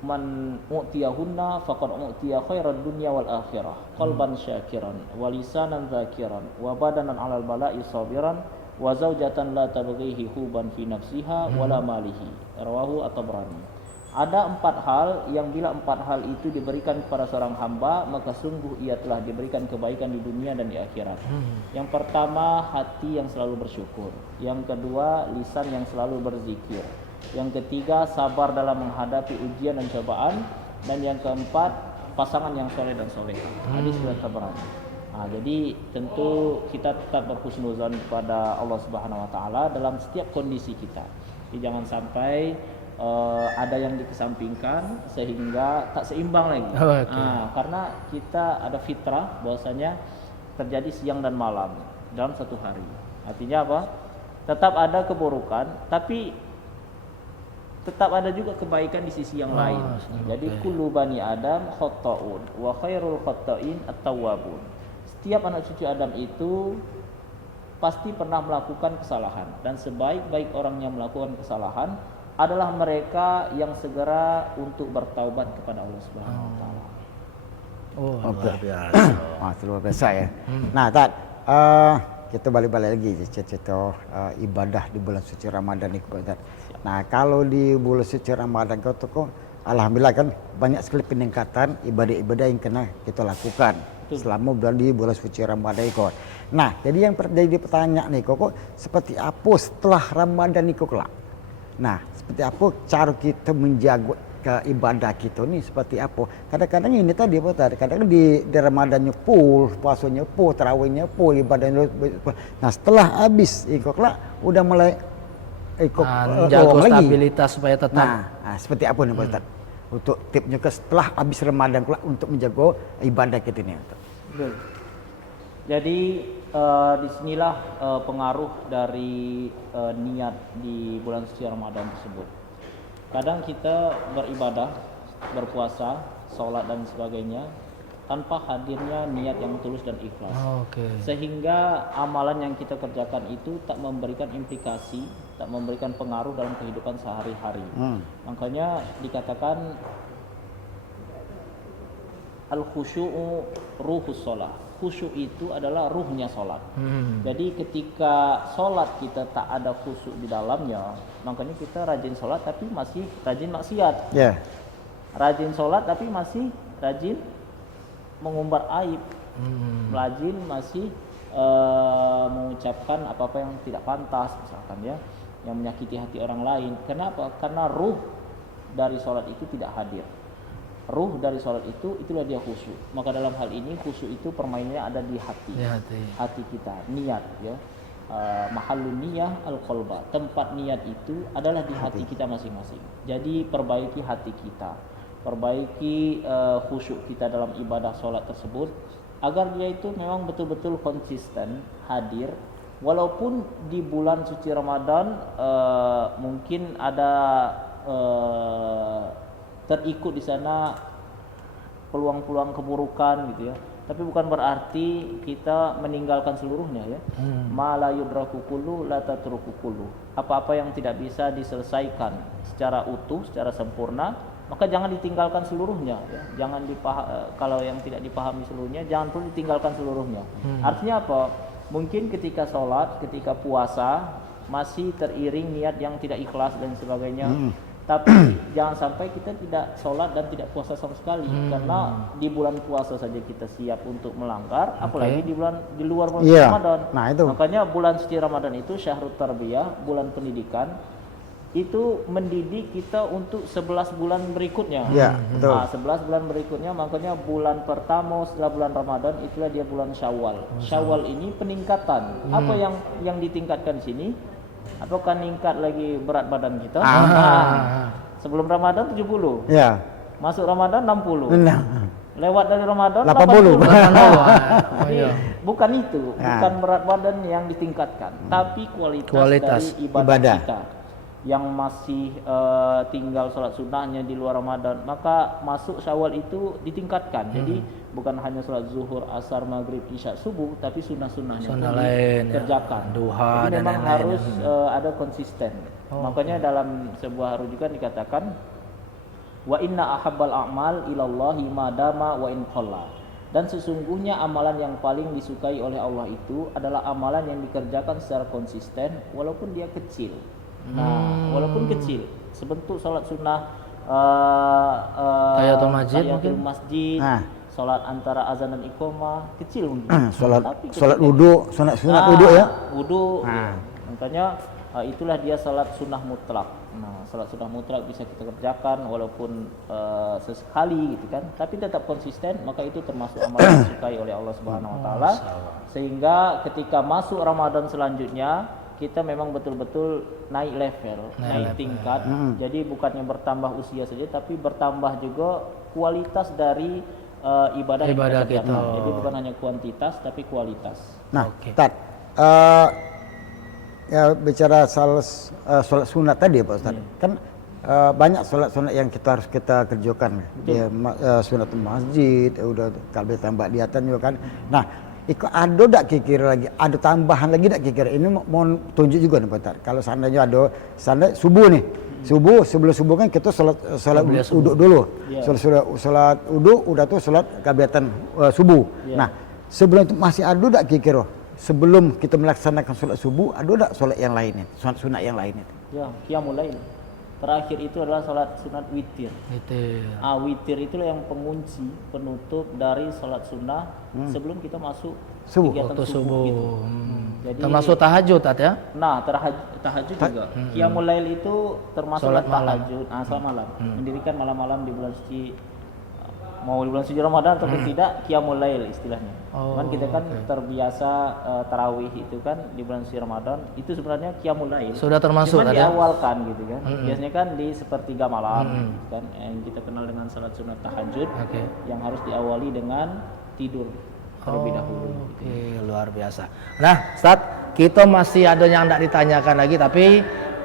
man mu'tiyahunna faqad mu'tiya khairad dunya wal akhirah qalban syakiran wa lisanan dzakiran wa badanan 'alal bala'i sabiran wa zaujatan la tabghihi huban fi nafsiha wala malihi. Rawahu At-Tabarani. Ada 4 hal yang bila 4 hal itu diberikan kepada seorang hamba, maka sungguh ia telah diberikan kebaikan di dunia dan di akhirat. Yang pertama, hati yang selalu bersyukur. Yang kedua, lisan yang selalu berzikir. Yang ketiga, sabar dalam menghadapi ujian dan cobaan. Dan yang keempat, pasangan yang soleh dan soleha. Hadis riwayat Tabrani. Jadi tentu kita tetap berhusnuzon kepada Allah Subhanahu wa taala dalam setiap kondisi kita. Jadi jangan sampai ada yang dikesampingkan sehingga tak seimbang lagi. Karena kita ada fitrah bahwasanya terjadi siang dan malam dalam satu hari. Artinya apa? Tetap ada keburukan, tapi tetap ada juga kebaikan di sisi yang lain. Jadi kullu bani Adam khata'un wa khairul khata'in at-tawwabun. Setiap anak cucu Adam itu pasti pernah melakukan kesalahan, dan sebaik-baik orang yang melakukan kesalahan adalah mereka yang segera untuk bertaubat kepada Allah Subhanahu wa taala. Luar biasa. Luar biasa ya. Nah, Tat, kita balik-balik lagi cerita ibadah di bulan suci Ramadan ini, Tat. Nah, kalau di bulan suci Ramadan kok alhamdulillah kan banyak sekali peningkatan ibadah-ibadah yang kena kita lakukan selama bulan suci Ramadan itu. Nah, jadi yang jadi pertanyaan nih kok seperti apa setelah Ramadan itu kelak? Nah, seperti apa cara kita menjaga ke ibadah kita ini seperti apa? Kadang-kadang ini tadi apa tadi? Kadang-kadang di Ramadannya full, puasanya full, tarawihnya full, ibadahnya. Nah, setelah habis itu kelak udah mulai jaga stabilitas supaya tetap. Nah, seperti apa nih Pak Ustaz? Untuk tipsnya ke setelah habis Ramadan pula untuk menjaga ibadah kita ini. Betul. Jadi disinilah pengaruh dari niat di bulan suci Ramadan tersebut. Kadang kita beribadah, berpuasa, sholat dan sebagainya tanpa hadirnya niat yang tulus dan ikhlas. Sehingga amalan yang kita kerjakan itu tak memberikan implikasi, tak memberikan pengaruh dalam kehidupan sehari-hari. Makanya dikatakan al-khusyu'u ruhus sholah. Khusyuk itu adalah ruhnya sholat. Jadi ketika sholat kita tak ada khusyuk di dalamnya, makanya kita rajin sholat tapi masih rajin maksiat. Rajin sholat tapi masih rajin mengumbar aib. Rajin masih mengucapkan apa-apa yang tidak pantas misalkan ya, yang menyakiti hati orang lain. Kenapa? Karena ruh dari sholat itu tidak hadir. Ruh dari sholat itu, itulah dia khusyuk. Maka dalam hal ini khusyuk itu permainannya ada di hati, hati kita, niat ya. Mahallun niyah al-qalba. Tempat niat itu adalah di hati kita masing-masing. Jadi perbaiki hati kita, perbaiki khusyuk kita dalam ibadah sholat tersebut, agar dia itu memang betul-betul konsisten hadir. Walaupun di bulan suci Ramadan mungkin ada terikut di sana peluang-peluang keburukan gitu ya. Tapi bukan berarti kita meninggalkan seluruhnya ya. Ma la yudraku kullu la tatruku kullu. Apa-apa yang tidak bisa diselesaikan secara utuh, secara sempurna, maka jangan ditinggalkan seluruhnya ya. Jangan kalau yang tidak dipahami seluruhnya, jangan perlu ditinggalkan seluruhnya. Artinya apa? Mungkin ketika sholat, ketika puasa masih teriring niat yang tidak ikhlas dan sebagainya. Tapi jangan sampai kita tidak sholat dan tidak puasa sama sekali, karena di bulan puasa saja kita siap untuk melanggar, apalagi di luar bulan Ramadan. Nah, itu. Makanya bulan suci Ramadan itu syahrut tarbiyah, bulan pendidikan, itu mendidik kita untuk 11 bulan berikutnya. Betul. Nah, 11 bulan berikutnya, makanya bulan pertama setelah bulan Ramadan itulah dia bulan Syawal. Syawal ini peningkatan. Apa yang ditingkatkan di sini? Apakah meningkat lagi berat badan kita? Sebelum Ramadan 70. Masuk Ramadan 60. Lewat dari Ramadan 80. Jadi bukan itu, bukan berat badan yang ditingkatkan, tapi kualitas dari ibadah kita. Yang masih tinggal sholat sunnahnya di luar Ramadan, maka masuk Syawal itu ditingkatkan. Jadi bukan hanya sholat zuhur, asar, maghrib, isya, subuh, tapi sunnah-sunnahnya dikerjakan. Duha jadi dan memang lain-lain harus ada konsisten. Makanya dalam sebuah rujukan dikatakan wa inna ahabbal a'mal ilallahi madama wa in qalla. Dan sesungguhnya amalan yang paling disukai oleh Allah itu adalah amalan yang dikerjakan secara konsisten walaupun dia kecil. Nah, walaupun kecil, sebentuk sholat sunnah Tahiyatul masjid tahiyatul mungkin? masjid, Ah. sholat antara azan dan iqamah kecil mungkin. Sholat Tapi sholat ketika- wudu, sunat wudu ya. Wudu. Ah. Makanya itulah dia salat sunnah mutlak. Nah, salat sunnah mutlak bisa kita kerjakan walaupun sesekali gitu kan, tapi tetap konsisten, maka itu termasuk amal yang disukai oleh Allah Subhanahu wa taala. Sehingga ketika masuk Ramadan selanjutnya, kita memang betul-betul naik level, naik tingkat. Jadi bukannya bertambah usia saja, tapi bertambah juga kualitas dari ibadah yang Ibadah kita kerjakan. kita. Jadi bukan hanya kuantitas tapi kualitas. Nah, Oke. Ustaz, ya bicara soal sholat sunat tadi Pak Ustaz, kan banyak sholat sunat yang kita harus kita kerjakan. Ya, sunat masjid, udah kalau tambah diatan juga kan. Nah, ada tak kira-kira lagi, ada tambahan lagi tak kira-kira? Ini mau tunjuk juga nih Pak Ustaz. Kalau seandainya ada, seandainya subuh nih, subuh sebelum subuh kan kita sholat uduk dulu. Sholat uduk, udah tuh sholat kabiatan subuh. Nah, sebelum itu masih ada tak kira-kira? Sebelum kita melaksanakan sholat subuh, ada tak sholat yang lainnya, sunat yang lainnya? Ya, qiyamul lail. Terakhir itu adalah sholat sunat witir. Gitu. Witir itulah yang pengunci, penutup dari sholat sunnah sebelum kita masuk Subuh. kegiatan Waktu subuh. subuh. Gitu. Jadi, Termasuk tahajud Tat ya? nah tahajud juga. Qiyamul lail itu termasuk Sholat malam. tahajud. Sholat malam. Mendirikan malam-malam di bulan suci, mau di bulan suci Ramadan atau tidak, qiyamul lail istilahnya. Cuman kita kan terbiasa tarawih itu kan di bulan suci Ramadan, itu sebenarnya qiyamul lail. Sudah termasuk Cuman Tat ya? diawalkan gitu kan. Biasanya kan di sepertiga malam gitu kan, yang kita kenal dengan salat sunat tahajud, Oke. yang harus diawali dengan tidur terlebih dahulu. Oke, luar biasa. Nah, Ustaz, kita masih ada yang tidak ditanyakan lagi, tapi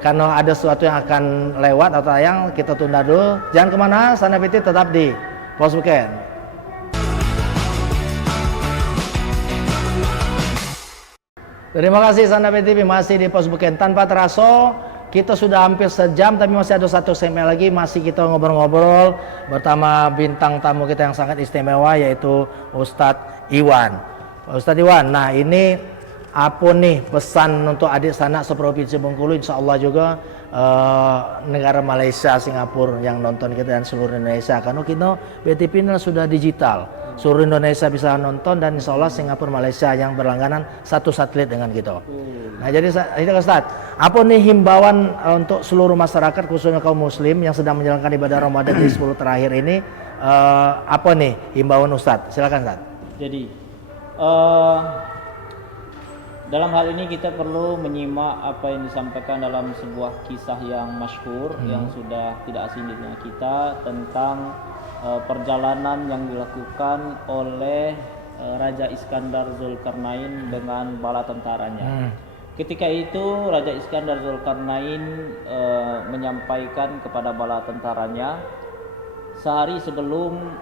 karena ada sesuatu yang akan lewat atau tayang, kita tunda dulu. Jangan kemana, Sanda PT tetap di Pos Weekend. Terima kasih Sanda PT masih di Pos Weekend. Tanpa terasa, kita sudah hampir sejam, tapi masih ada satu segmen lagi. Masih kita ngobrol-ngobrol bersama bintang tamu kita yang sangat istimewa, yaitu Ustadz Iwan. Ustadz Iwan, nah ini apa nih pesan untuk adik sanak seprovinsi Bengkulu, insya Allah juga negara Malaysia, Singapura yang nonton kita dan seluruh Indonesia, karena kita BTP ini sudah digital, seluruh Indonesia bisa nonton, dan insya Allah Singapura, Malaysia yang berlangganan satu satelit dengan kita. Nah jadi itu Ustaz, apa nih himbauan untuk seluruh masyarakat khususnya kaum muslim yang sedang menjalankan ibadah Ramadan di 10 terakhir ini, apa nih himbauan Ustaz? Silakan Ustaz. Jadi dalam hal ini kita perlu menyimak apa yang disampaikan dalam sebuah kisah yang masyhur yang sudah tidak asing di dunia kita, tentang perjalanan yang dilakukan oleh Raja Iskandar Zulkarnain dengan bala tentaranya. Ketika itu Raja Iskandar Zulkarnain menyampaikan kepada bala tentaranya sehari sebelum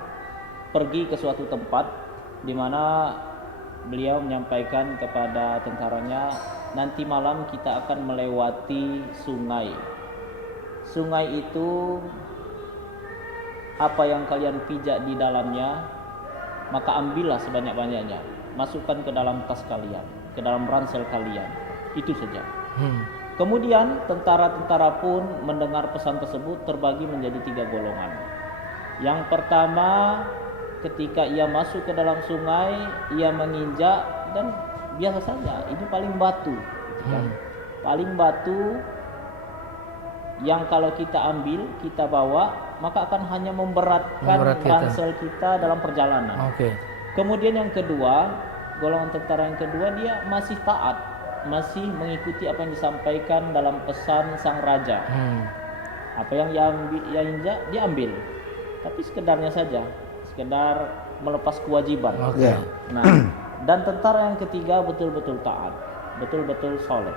pergi ke suatu tempat, di mana beliau menyampaikan kepada tentaranya, nanti malam kita akan melewati sungai. Sungai itu apa yang kalian pijak di dalamnya, maka ambillah sebanyak-banyaknya, masukkan ke dalam tas kalian, ke dalam ransel kalian. Itu saja. Kemudian tentara-tentara pun mendengar pesan tersebut, terbagi menjadi 3 golongan. Yang pertama, ketika ia masuk ke dalam sungai, ia menginjak dan biasa saja, ini paling batu, gitu kan? Paling batu yang kalau kita ambil, kita bawa, maka akan hanya memberatkan ransel kita dalam perjalanan. Kemudian yang kedua, golongan tentara yang kedua, dia masih taat, masih mengikuti apa yang disampaikan dalam pesan sang raja. Apa yang ia injak, dia ambil, tapi sekedarnya saja, sekedar melepas kewajiban. Nah, dan tentara yang ketiga betul-betul taat, betul-betul soleh.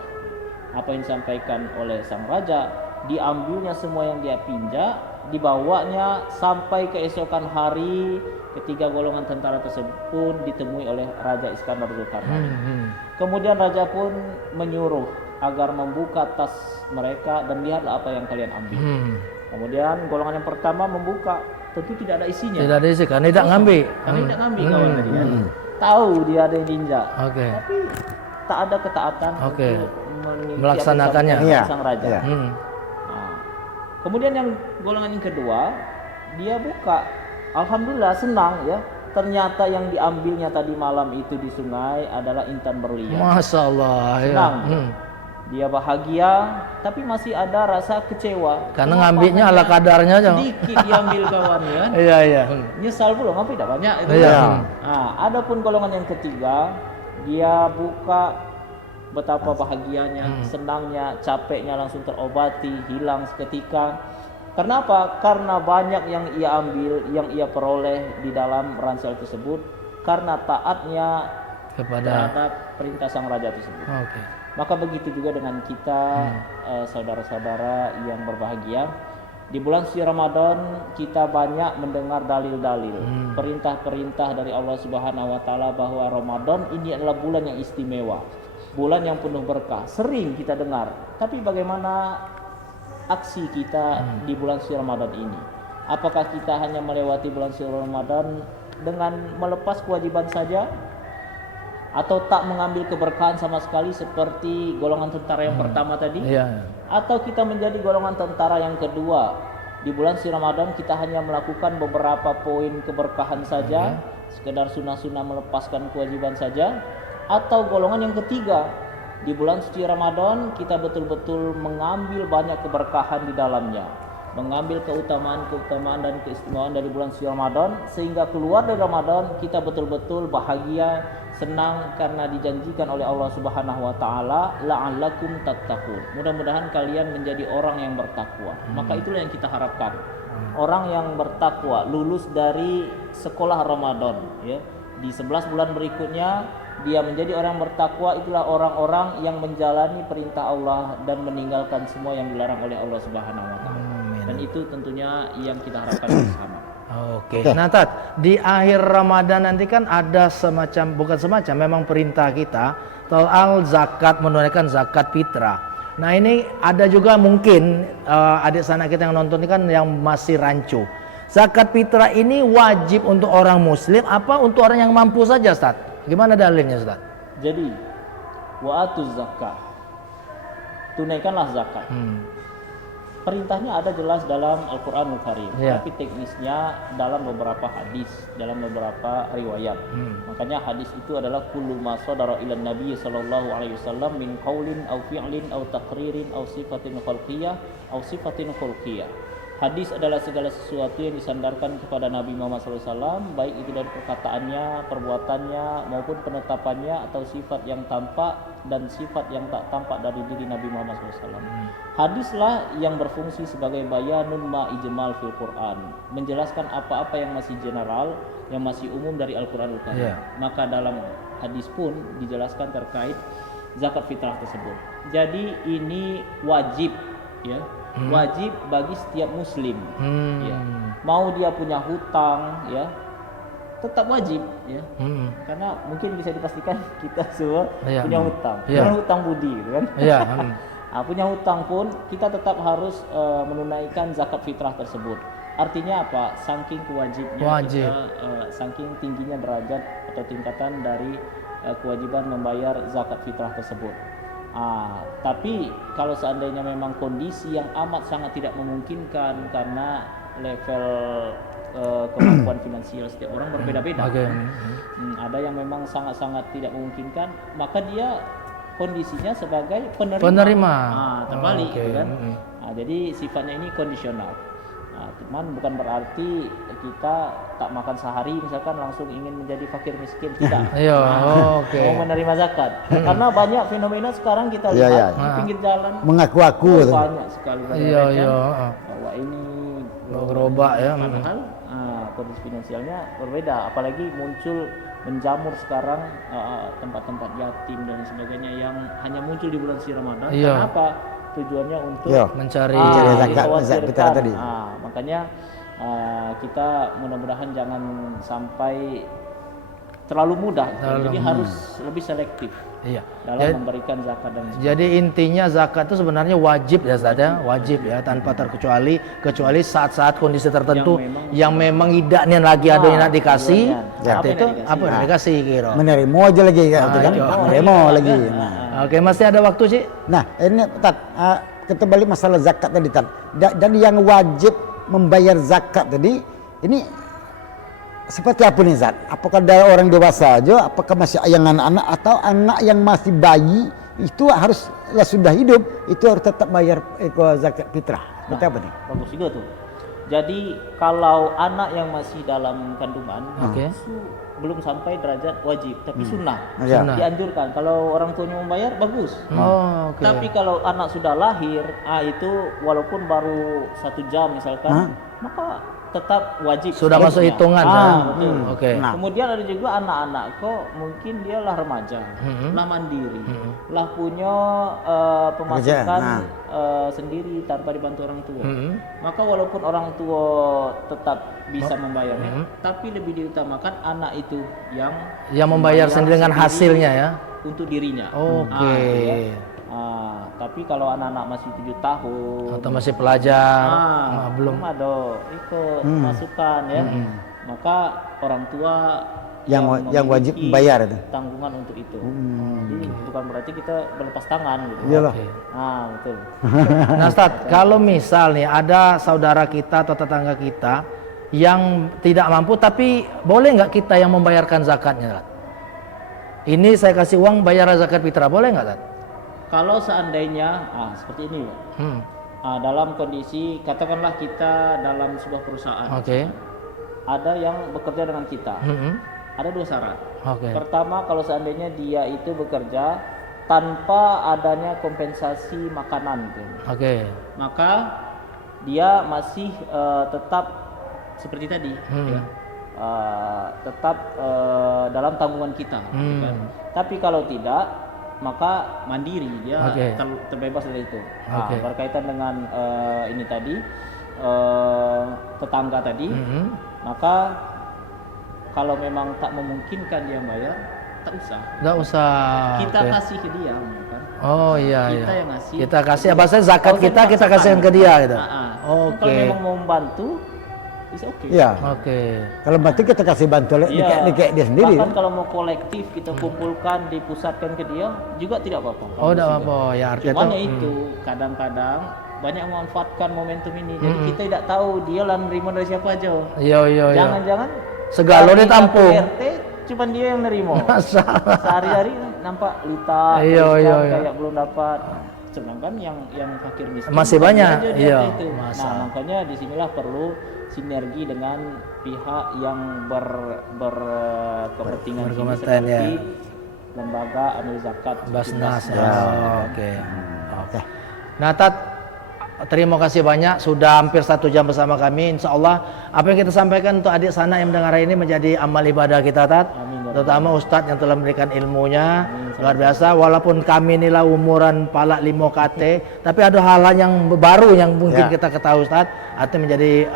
Apa yang disampaikan oleh sang raja, diambilnya semua yang dia pinjak, dibawanya sampai keesokan hari. Ketiga golongan tentara tersebut pun ditemui oleh Raja Iskandar Zulkarnain. Kemudian raja pun menyuruh agar membuka tas mereka dan lihatlah apa yang kalian ambil. Kemudian golongan yang pertama membuka, tentu tidak ada isinya. Tidak ada isi, karena tidak ngambil. Karena tidak ngambil kawan tadi kan. Tahu dia ada yang diinjak. Tapi tak ada ketaatan untuk melaksanakannya. sang raja. Nah, Kemudian yang golongan yang kedua, dia buka, alhamdulillah senang ya. Ternyata yang diambilnya tadi malam itu di sungai adalah intan berlian. Masya Allah. Ya. Senang. Dia bahagia, tapi masih ada rasa kecewa. Karena Kenapa ngambilnya hanya ala kadarnya aja. sedikit diambil kawannya. Iya, iya. Nyesal pula, ngapa tidak banyak itu. Iya. Nah, adapun golongan yang ketiga, dia buka, betapa bahagianya, senangnya, capeknya langsung terobati, hilang seketika. Kenapa? Karena banyak yang ia ambil, yang ia peroleh di dalam ransel tersebut karena taatnya terhadap perintah sang raja tersebut. Oke. Maka begitu juga dengan kita, saudara-saudara yang berbahagia. Di bulan suci Ramadan kita banyak mendengar dalil-dalil, perintah-perintah dari Allah Subhanahu wa taala bahwa Ramadan ini adalah bulan yang istimewa, bulan yang penuh berkah. Sering kita dengar, tapi bagaimana aksi kita di bulan suci Ramadan ini? Apakah kita hanya melewati bulan suci Ramadan dengan melepas kewajiban saja, atau tak mengambil keberkahan sama sekali seperti golongan tentara yang pertama tadi? Iya. Atau kita menjadi golongan tentara yang kedua, di bulan suci Ramadan kita hanya melakukan beberapa poin keberkahan saja, sekedar sunnah-sunnah melepaskan kewajiban saja? Atau golongan yang ketiga, di bulan suci Ramadan kita betul-betul mengambil banyak keberkahan di dalamnya, mengambil keutamaan dan keistimewaan dari bulan suci Ramadan, sehingga keluar dari Ramadan kita betul-betul bahagia, senang karena dijanjikan oleh Allah Subhanahu wa taala, la'allakum tattaqun. Mudah-mudahan kalian menjadi orang yang bertakwa. Maka itulah yang kita harapkan. Orang yang bertakwa lulus dari sekolah Ramadan ya. Di 11 bulan berikutnya dia menjadi orang bertakwa, itulah orang-orang yang menjalani perintah Allah dan meninggalkan semua yang dilarang oleh Allah Subhanahu wa taala. Dan itu tentunya yang kita harapkan bersama. Oke. Nah, Tat, di akhir Ramadan nanti kan ada memang perintah kita soal zakat, menunaikan zakat fitrah. Nah, ini ada juga mungkin adik sanak kita yang nonton ini kan yang masih rancu. Zakat fitrah ini wajib untuk orang muslim apa untuk orang yang mampu saja, Ustaz? Gimana dalilnya, Ustaz? Jadi, wa'atuz zakat. Tunaikanlah zakat. Perintahnya ada jelas dalam Al-Quranul Karim, tapi teknisnya dalam beberapa hadis, dalam beberapa riwayat. Makanya hadis itu adalah kullu ma sadara ila Nabi sallallahu alaihi wasallam min qaulin aw fi'lin aw taqririn aw sifatin khalqiyah aw sifatin khulqiyah. Hadis adalah segala sesuatu yang disandarkan kepada Nabi Muhammad SAW, baik itu dari perkataannya, perbuatannya, maupun penetapannya atau sifat yang tampak dan sifat yang tak tampak dari diri Nabi Muhammad SAW. Hadislah yang berfungsi sebagai bayanun ma ijmal fil Quran, menjelaskan apa-apa yang masih general, yang masih umum dari Al-Quranul Karim. Maka dalam hadis pun dijelaskan terkait zakat fitrah tersebut. Jadi ini wajib, ya. Wajib bagi setiap muslim ya. Mau dia punya hutang ya tetap wajib ya. Karena mungkin bisa dipastikan kita semua punya hutang, punya hutang budi gitu kan. Punya hutang pun kita tetap harus menunaikan zakat fitrah tersebut. Artinya apa? Saking kewajibnya kita, saking tingginya derajat atau tingkatan dari kewajiban membayar zakat fitrah tersebut. Tapi kalau seandainya memang kondisi yang amat sangat tidak memungkinkan karena level kemampuan finansial setiap orang berbeda-beda. Ada yang memang sangat-sangat tidak memungkinkan, maka dia kondisinya sebagai penerima. Terbalik, kan? Jadi sifatnya ini kondisional. Cuman bukan berarti kita tak makan sehari misalkan langsung ingin menjadi fakir miskin, tidak. Mau menerima zakat. Karena banyak fenomena sekarang kita lihat di pinggir jalan mengaku-aku banyak sekali bahwa ini gerobak ya. Padahal kondisi finansialnya berbeda, apalagi muncul menjamur sekarang tempat-tempat yatim dan sebagainya yang hanya muncul di bulan suci Ramadan. Kenapa? Tujuannya untuk mencari zakat tadi. Makanya kita mudah-mudahan jangan sampai terlalu mudah, jadi harus lebih selektif dalam memberikan zakat dan sebagainya. Jadi intinya zakat itu sebenarnya wajib ya, Ustaz ya, wajib ya, tanpa terkecuali saat-saat kondisi tertentu yang memang idaknya lagi ada yang nak dikasih, itu apa yang dikasih kira. Menerima aja lagi kan, menerima lagi. Oke, masih ada waktu sih. Nah, ini Tat, kita balik masalah zakat tadi Tad. Dan yang wajib membayar zakat tadi ini seperti apa nih Zat? Apakah dari orang dewasa aja? Apakah masih yang anak-anak atau anak yang masih bayi itu haruslah sudah hidup itu harus tetap bayar zakat fitrah? Seperti apa nih? Bagus juga tuh. Jadi kalau anak yang masih dalam kandungan Oke. itu belum sampai derajat wajib, tapi sunnah. Ya. Sunnah. Dianjurkan. Kalau orang tuanya membayar bagus. Oh, oke. Tapi kalau anak sudah lahir, itu walaupun baru 1 jam misalkan, maka tetap wajib. Sudah masuk seharusnya. hitungan ya. Betul. Oke. Nah. Kemudian ada juga anak-anak kok mungkin dia lah remaja, lah mandiri, lah punya pemasukan sendiri tanpa dibantu orang tua. Maka walaupun orang tua tetap bisa membayarnya, tapi lebih diutamakan anak itu yang membayar sendiri dengan hasilnya ya. untuk dirinya. Oke. Tapi kalau anak-anak masih 7 tahun Atau masih pelajar, belum. ada ikut masukan ya, maka orang tua yang wajib memiliki bayar itu. tanggungan untuk itu. Jadi bukan berarti kita berlepas tangan gitu. Iyalah. Oke. Betul. Nah, Ustaz, kalau misal nih ada saudara kita atau tetangga kita yang tidak mampu, tapi boleh nggak kita yang membayarkan zakatnya, Ustaz? Ini saya kasih uang bayar zakat fitrah, boleh nggak, Ustaz? Kalau seandainya seperti ini, Pak. Dalam kondisi katakanlah kita dalam sebuah perusahaan, Oke. ada yang bekerja dengan kita. Ada 2 syarat. Oke. Pertama, kalau seandainya dia itu bekerja tanpa adanya kompensasi makanan, gitu, Oke. maka dia masih tetap seperti tadi, ya. Tetap dalam tanggungan kita. gitu kan. Tapi kalau tidak, maka mandiri, dia Oke. terbebas dari itu. Oke. Berkaitan dengan ini tadi, tetangga tadi, maka kalau memang tak memungkinkan dia bayar, tak usah. Nggak usah. Kita Oke. kasih ke dia, kan? Oh iya, Kita iya. yang ngasih. Kita kasih, bahasanya zakat Kalau kita dipaksakan. kasihkan ke dia gitu. Oke. Kalau memang mau membantu, bisa oke. Iya. Oke. Kalau berarti kita kasih bantu kayak dia sendiri. Bahkan kalau mau kolektif kita kumpulkan, dipusatkan ke dia juga tidak apa-apa. Oh, Bagus tidak juga. apa-apa. Ya artinya Cuman tuh, ya itu kadang-kadang banyak yang memanfaatkan momentum ini. Jadi kita tidak tahu dia lah nerima dari siapa aja. Iya, iya, iya. Jangan-jangan Segalo dari ditampung. RT cuman dia yang nerima. Masalah. Sehari-hari nampak lita, Iya, iya, iya. kayak belum dapat. Sedangkan yang fakir miskin Masih bukan banyak, dia aja di iya. RT itu. Nah, Masa. makanya disinilah perlu sinergi dengan pihak yang berkepentingan tinggi Berkompeten, ya. seperti lembaga amil zakat Basnas. seperti Ya. Basnas. Oke. Oke. Nah, Tat, terima kasih banyak sudah hampir 1 jam bersama kami. Insya Allah apa yang kita sampaikan untuk adik sana yang mendengar ini menjadi amal ibadah kita, Tat. Amin. Terutama Ustadz yang telah memberikan ilmunya luar biasa. Walaupun kami inilah umuran palak 5 KT, tapi ada hal-hal yang baru yang mungkin kita ketahui, Ustadz, atau menjadi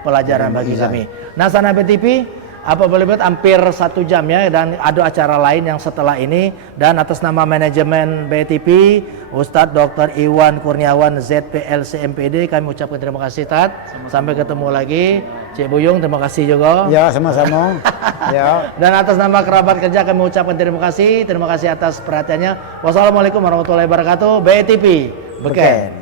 pelajaran bagi kami. Nah, Sana BTV apa boleh buat hampir 1 jam ya, dan ada acara lain yang setelah ini. Dan atas nama manajemen BTV, Ustadz Dr. Iwan Kurniawan ZPLC MPD, kami ucapkan terima kasih, Tat. Sampai ketemu lagi. Cik Buyung, terima kasih juga. Ya, sama-sama. Ya. Dan atas nama kerabat kerja kami ucapkan terima kasih. Terima kasih atas perhatiannya. Wassalamualaikum warahmatullahi wabarakatuh. BTV Beken.